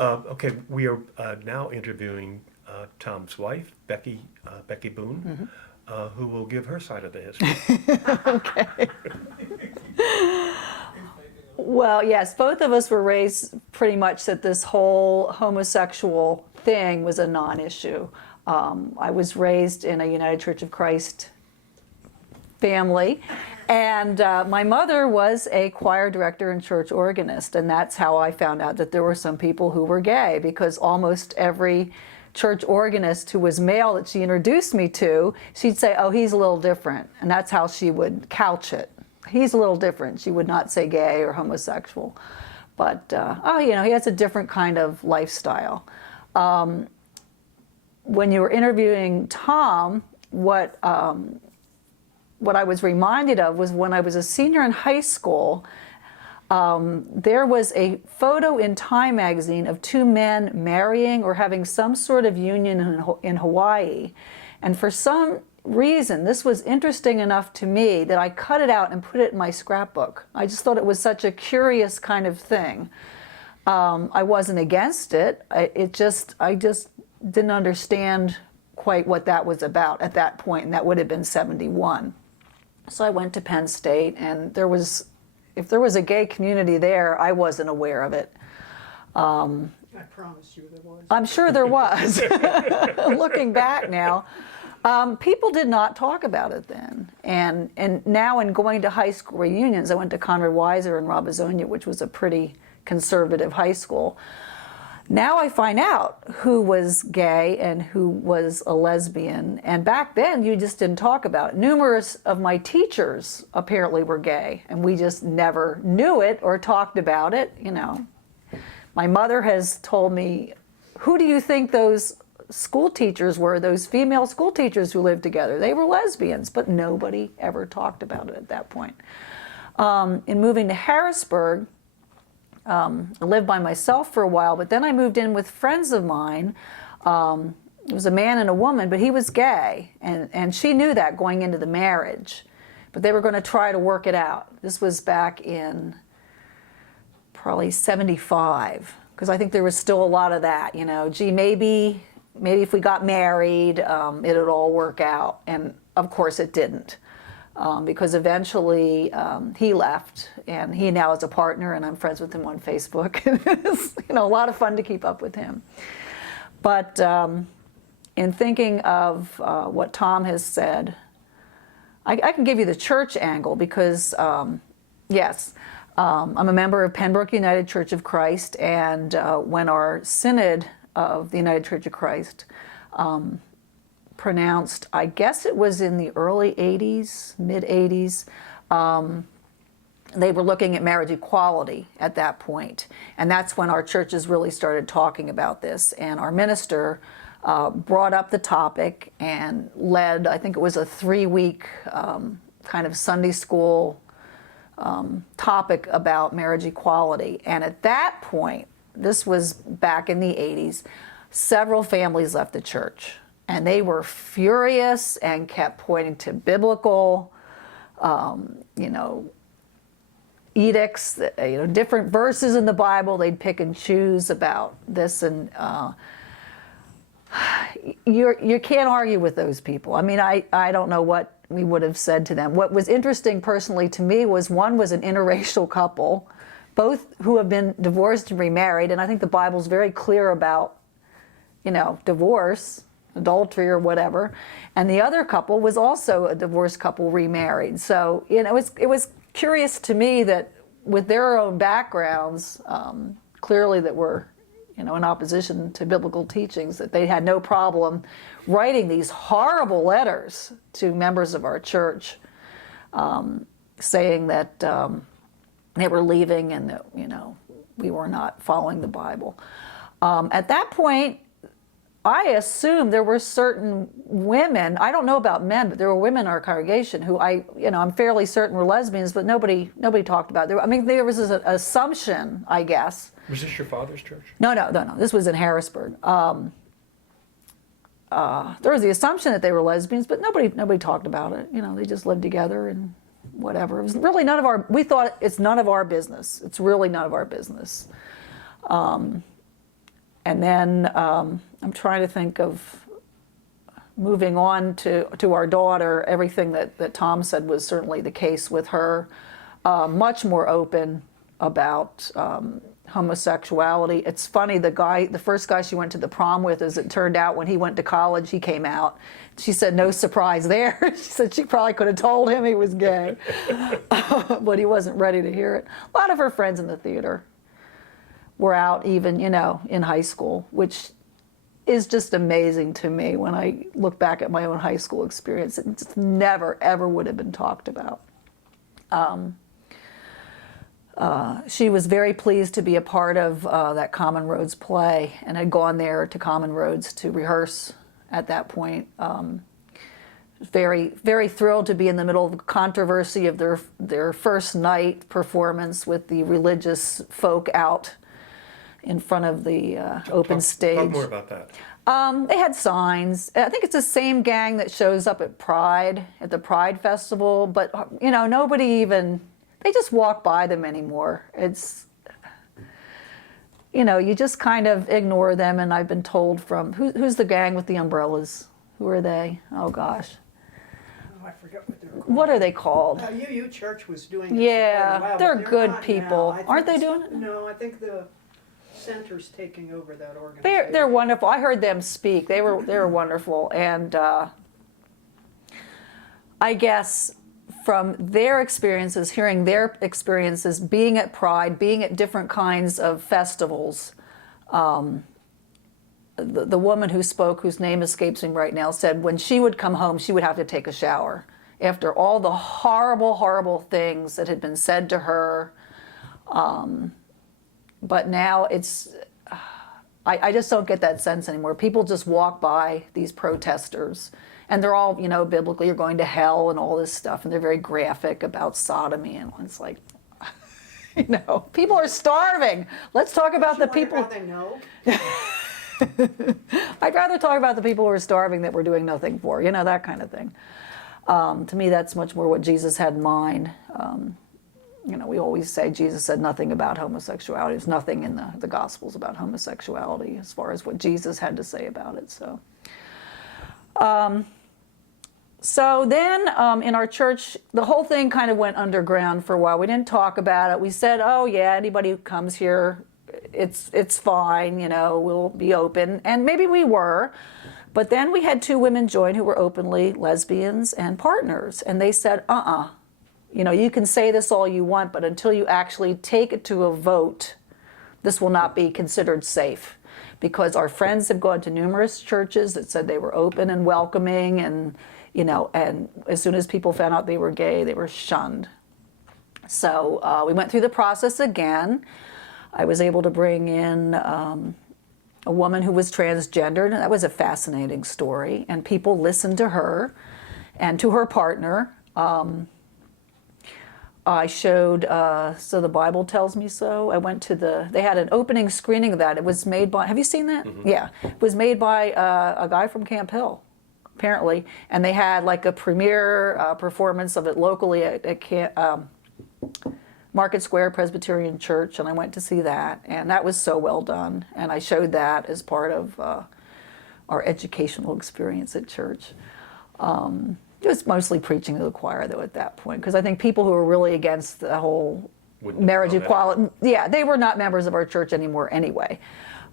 Okay, we are now interviewing Tom's wife, Becky, Becky Boone, who will give her side of the history. Okay. Well, yes, both of us were raised pretty much that this whole homosexual thing was a non-issue. I was raised in a United Church of Christ family, and my mother was a choir director and church organist, and that's how I found out that there were some people who were gay, because almost every church organist who was male that she introduced me to, she'd say, oh, he's a little different, and that's how she would couch it. He's a little different. She would not say gay or homosexual, but oh, you know, he has a different kind of lifestyle. When you were interviewing Tom, what I was reminded of was when I was a senior in high school, there was a photo in Time magazine of two men marrying or having some sort of union in Hawaii. And for some reason, this was interesting enough to me that I cut it out and put it in my scrapbook. I just thought it was such a curious kind of thing. I wasn't against it. I just didn't understand quite what that was about at that point, and that would have been 71. So I went to Penn State, and if there was a gay community there, I wasn't aware of it. I promise you there was. I'm sure there was. Looking back now, people did not talk about it then. And now in going to high school reunions, I went to Conrad Weiser in Robizonia, which was a pretty conservative high school. Now I find out who was gay and who was a lesbian, and back then you just didn't talk about it. Numerous of my teachers apparently were gay, and we just never knew it or talked about it, you know. My mother has told me, who do you think those school teachers were, those female school teachers who lived together? They were lesbians, but nobody ever talked about it at that point. In moving to Harrisburg, I lived by myself for a while, but then I moved in with friends of mine. It was a man and a woman, but he was gay, and she knew that going into the marriage. But they were going to try to work it out. This was back in probably 75, because I think there was still a lot of that, you know, gee, maybe if we got married, it'd all work out. And of course it didn't. Because eventually he left, and he now is a partner, and I'm friends with him on Facebook. It's, you know, a lot of fun to keep up with him. But in thinking of what Tom has said, I can give you the church angle because, yes, I'm a member of Pembroke United Church of Christ, and when our Synod of the United Church of Christ pronounced, I guess it was in the early 80s, mid 80s, they were looking at marriage equality at that point. And that's when our churches really started talking about this. And our minister brought up the topic and led, I think it was a 3-week kind of Sunday school topic about marriage equality. And at that point, this was back in the 80s, several families left the church. And they were furious and kept pointing to biblical, you know, edicts, you know, different verses in the Bible. They'd pick and choose about this, and you can't argue with those people. I mean, I don't know what we would have said to them. What was interesting personally to me was one was an interracial couple, both who have been divorced and remarried, and I think the Bible's very clear about, you know, divorce, adultery or whatever, and the other couple was also a divorced couple remarried. So, you know, it was curious to me that with their own backgrounds, clearly that were, you know, in opposition to biblical teachings, that they had no problem writing these horrible letters to members of our church, saying that they were leaving and that, you know, we were not following the Bible. At that point, I assume there were certain women, I don't know about men, but there were women in our congregation who I'm fairly certain were lesbians, but nobody talked about it. I mean, there was an assumption, I guess. Was this your father's church? No. This was in Harrisburg. There was the assumption that they were lesbians, but nobody talked about it. You know, they just lived together and whatever. It was really we thought it's none of our business. It's really none of our business. And then I'm trying to think of moving on to our daughter. Everything that Tom said was certainly the case with her. Much more open about homosexuality. It's funny, the first guy she went to the prom with, as it turned out, when he went to college, he came out. She said, no surprise there. She said she probably could have told him he was gay, but he wasn't ready to hear it. A lot of her friends in the theater were out even, in high school, which is just amazing to me when I look back at my own high school experience. It just never, ever would have been talked about. She was very pleased to be a part of that Common Roads play and had gone there to Common Roads to rehearse at that point. Very, very thrilled to be in the middle of the controversy of their first night performance with the religious folk out in front of the open stage. Talk more about that. They had signs. I think it's the same gang that shows up at the Pride Festival, but nobody even, they just walk by them anymore. It's, you just kind of ignore them, and I've been told from, who's the gang with the umbrellas? Who are they? Oh gosh. Oh, I forget what they're called. What are they called? UU Church was doing it Yeah, for quite a while, they're but good not people. now. I think Aren't they it's- doing it? No, I think the center's taking over that organization. They're wonderful. I heard them speak. They were wonderful, and I guess from their experiences, hearing their experiences, being at Pride, being at different kinds of festivals, the woman who spoke, whose name escapes me right now, said when she would come home, she would have to take a shower after all the horrible, horrible things that had been said to her. But now it's, I just don't get that sense anymore. People just walk by these protesters, and they're all, biblically, you're going to hell and all this stuff, and they're very graphic about sodomy, and it's like, people are starving. Let's talk about the Don't you people. wonder how they know? I'd rather talk about the people who are starving that we're doing nothing for, that kind of thing. To me, that's much more what Jesus had in mind. We always say Jesus said nothing about homosexuality. There's nothing in the Gospels about homosexuality as far as what Jesus had to say about it. So then in our church, the whole thing kind of went underground for a while. We didn't talk about it. We said, oh yeah, anybody who comes here, it's fine, we'll be open. And maybe we were. But then we had two women join who were openly lesbians and partners. And they said, you can say this all you want, but until you actually take it to a vote, this will not be considered safe. Because our friends have gone to numerous churches that said they were open and welcoming, and and as soon as people found out they were gay, they were shunned. So we went through the process again. I was able to bring in a woman who was transgendered, and that was a fascinating story. And people listened to her and to her partner. I showed, So the Bible Tells Me So. I went to they had an opening screening of that. It was made by, have you seen that? Mm-hmm. Yeah. It was made by a guy from Camp Hill, apparently. And they had like a premiere performance of it locally at Market Square Presbyterian Church, and I went to see that. And that was so well done. And I showed that as part of our educational experience at church. It was mostly preaching to the choir, though, at that point, because I think people who were really against the whole marriage equality, they were not members of our church anymore anyway.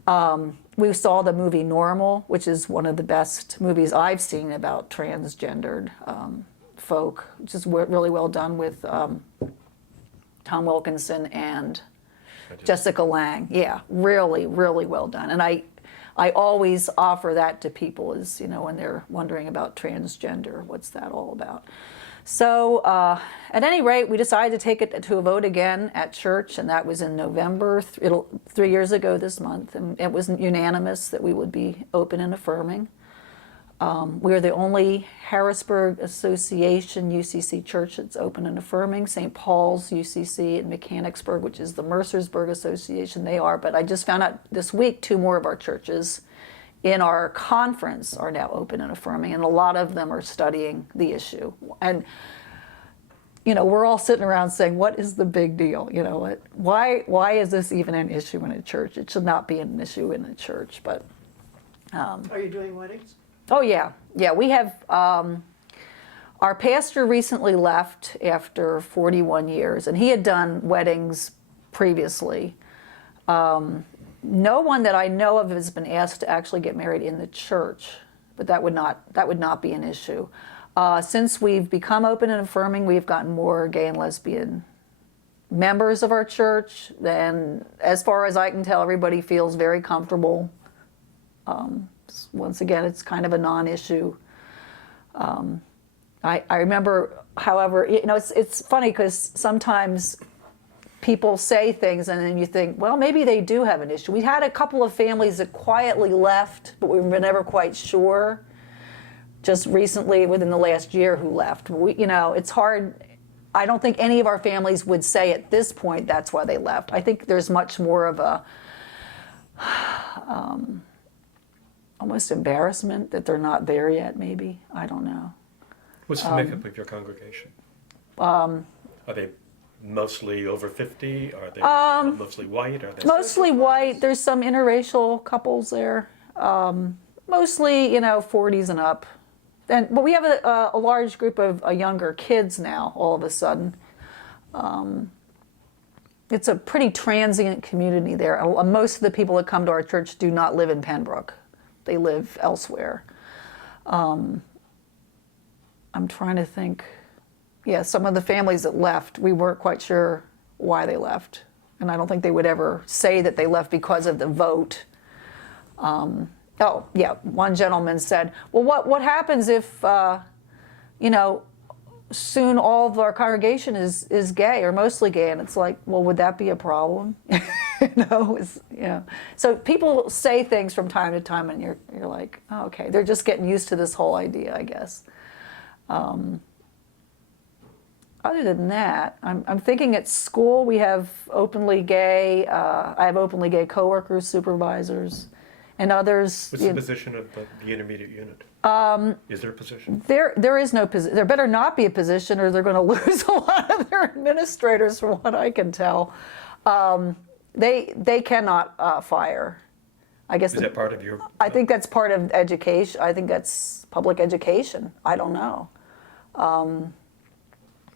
We saw the movie Normal, which is one of the best movies I've seen about transgendered folk, which is really well done with Tom Wilkinson and Jessica Lange. Yeah, really, really well done. And I always offer that to people as, when they're wondering about transgender, what's that all about? So at any rate, we decided to take it to a vote again at church, and that was in November, 3 years ago this month, and it was unanimous that we would be open and affirming. We are the only Harrisburg Association UCC church that's open and affirming. St. Paul's UCC in Mechanicsburg, which is the Mercersburg Association, they are. But I just found out this week 2 more of our churches in our conference are now open and affirming, and a lot of them are studying the issue. And we're all sitting around saying, what is the big deal? Why is this even an issue in a church? It should not be an issue in a church, but. Are you doing weddings? Oh, yeah. Yeah, we have, our pastor recently left after 41 years, and he had done weddings previously. No one that I know of has been asked to actually get married in the church, but that would not be an issue. Since we've become open and affirming, we've gotten more gay and lesbian members of our church, and as far as I can tell, everybody feels very comfortable. Once again, it's kind of a non-issue. I remember, however, it's funny because sometimes people say things and then you think, well, maybe they do have an issue. We had a couple of families that quietly left, but we were never quite sure. Just recently, within the last year, who left. It's hard. I don't think any of our families would say at this point that's why they left. I think there's much more of a almost embarrassment that they're not there yet, maybe. I don't know. What's the makeup of your congregation? Are they mostly over 50? Are they mostly white? Are they Mostly white. There's some interracial couples there. Mostly, 40s and up. But we have a large group of younger kids now, all of a sudden. It's a pretty transient community there. Most of the people that come to our church do not live in Pembroke. They live elsewhere. I'm trying to think. Yeah, some of the families that left, we weren't quite sure why they left. And I don't think they would ever say that they left because of the vote. Oh, yeah, one gentleman said, well, what happens if, soon all of our congregation is gay or mostly gay? And it's like, well, would that be a problem? So people say things from time to time and you're like, oh, okay, they're just getting used to this whole idea, I guess. Other than that, I'm thinking at school we have openly gay, I have openly gay coworkers, supervisors, and others. What's the position of the intermediate unit? Is there a position? There is no position. There better not be a position or they're going to lose a lot of their administrators from what I can tell. They cannot fire. I guess. Is that part of your? I think that's part of education. I think that's public education. I don't know.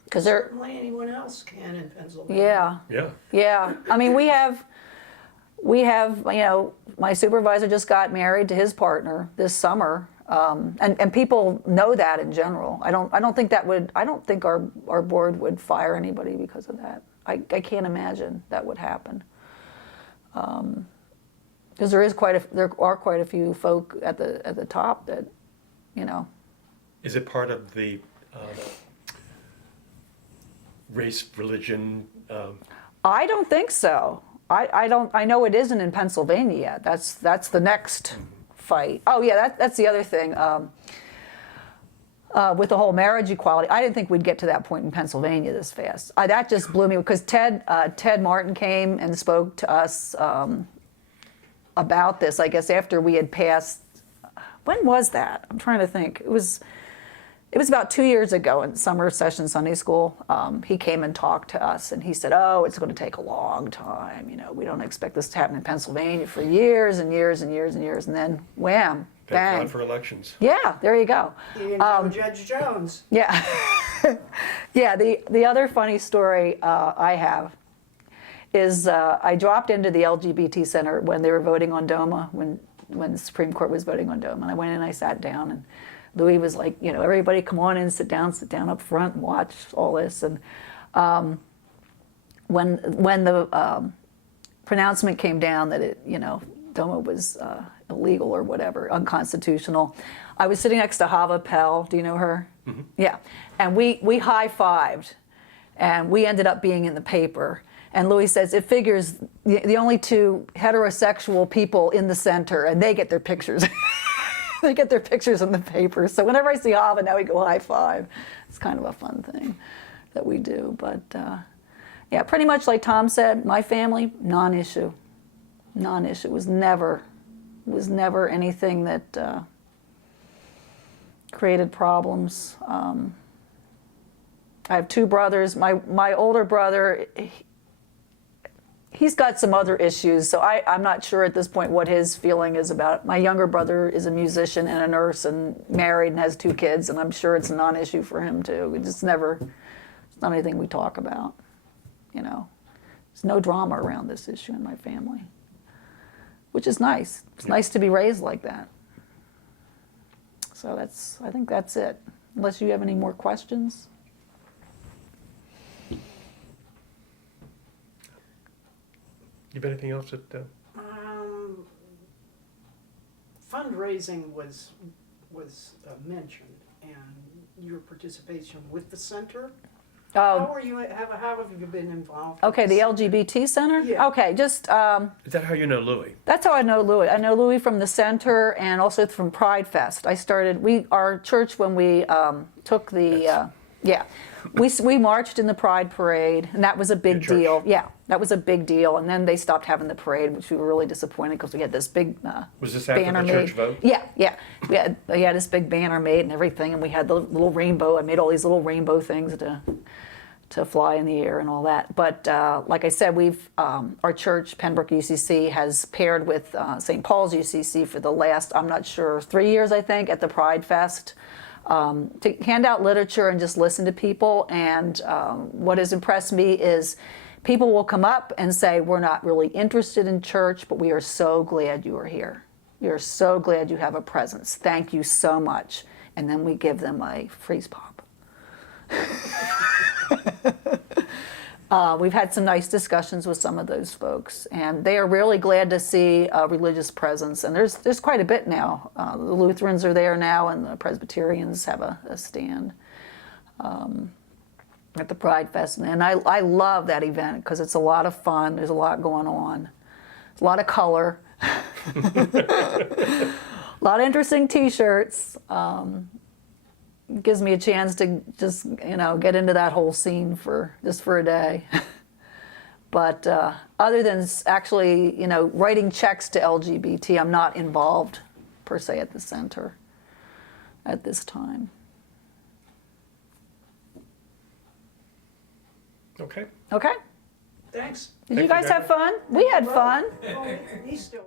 Because Certainly anyone else can in Pennsylvania. Yeah. I mean, we have, my supervisor just got married to his partner this summer, and people know that in general. I don't think our board would fire anybody because of that. I can't imagine that would happen. Because there are quite a few folk at the top that, Is it part of the race, religion? I don't think so. I know it isn't in Pennsylvania yet. That's the next fight. Oh yeah, that's the other thing. With the whole marriage equality, I didn't think we'd get to that point in Pennsylvania this fast. That just blew me because Ted Martin came and spoke to us about this. I guess after we had passed. When was that? I'm trying to think. It was about 2 years ago in summer session Sunday school. He came and talked to us, and he said, "Oh, it's going to take a long time. We don't expect this to happen in Pennsylvania for years and years and years and years." And then, wham, Thank bang. God for elections. Yeah, there you go. You know Judge Jones. Yeah, yeah. The other funny story I have is I dropped into the LGBT Center when they were voting on DOMA, when the Supreme Court was voting on DOMA, and I went in and I sat down and. Louis was like, everybody come on in, sit down up front and watch all this. And when the pronouncement came down that DOMA was illegal or whatever, unconstitutional, I was sitting next to Hava Pell. Do you know her? Mm-hmm. Yeah. And we high-fived, and we ended up being in the paper. And Louis says, it figures the only two heterosexual people in the center, and they get their pictures. They get their pictures in the paper. So whenever I see Hava, now we go high five. It's kind of a fun thing that we do. But yeah, pretty much like Tom said, my family, non-issue. Non-issue. It was never anything that created problems. I have two brothers. My older brother, he's got some other issues, so I'm not sure at this point what his feeling is about it. My younger brother is a musician and a nurse and married and has two kids, and I'm sure it's a non-issue for him too. It's not anything we talk about, you know. There's no drama around this issue in my family, which is nice. It's nice to be raised like that. So I think that's it. Unless you have any more questions. You have anything else that? Fundraising was mentioned, and your participation with the center. How have you been involved? Okay, with the center? LGBT Center? Yeah. Okay, just, Is that how you know Louis? that's how I know Louis. I know Louis from the center and also from Pride Fest. Our church, when we took the, we marched in the Pride Parade, and that was a big Your church? deal. Yeah, that was a big deal. And then they stopped having the parade, which we were really disappointed because we had this big Was this after banner the church made. vote? Yeah. We had this big banner made and everything, and we had the little rainbow. I made all these little rainbow things to fly in the air and all that. But like I said, our church, Pembroke UCC, has paired with St. Paul's UCC for the last, I'm not sure, 3 years, I think, at the Pride Fest, to hand out literature and just listen to people. And what has impressed me is people will come up and say, we're not really interested in church, but we are so glad you are here. We are so glad you have a presence. Thank you so much. And then we give them a freeze pop. We've had some nice discussions with some of those folks, and they are really glad to see a religious presence. And there's quite a bit now. The Lutherans are there now, and the Presbyterians have a stand at the Pride Fest. And I love that event because it's a lot of fun. There's a lot going on. It's a lot of color. A lot of interesting T-shirts. Gives me a chance to just, get into that whole scene for a day. But other than actually, writing checks to LGBT, I'm not involved per se at the center at this time. Okay. Okay? Thanks. Did Thank you you guys very have fun? We had fun. Oh, he's still.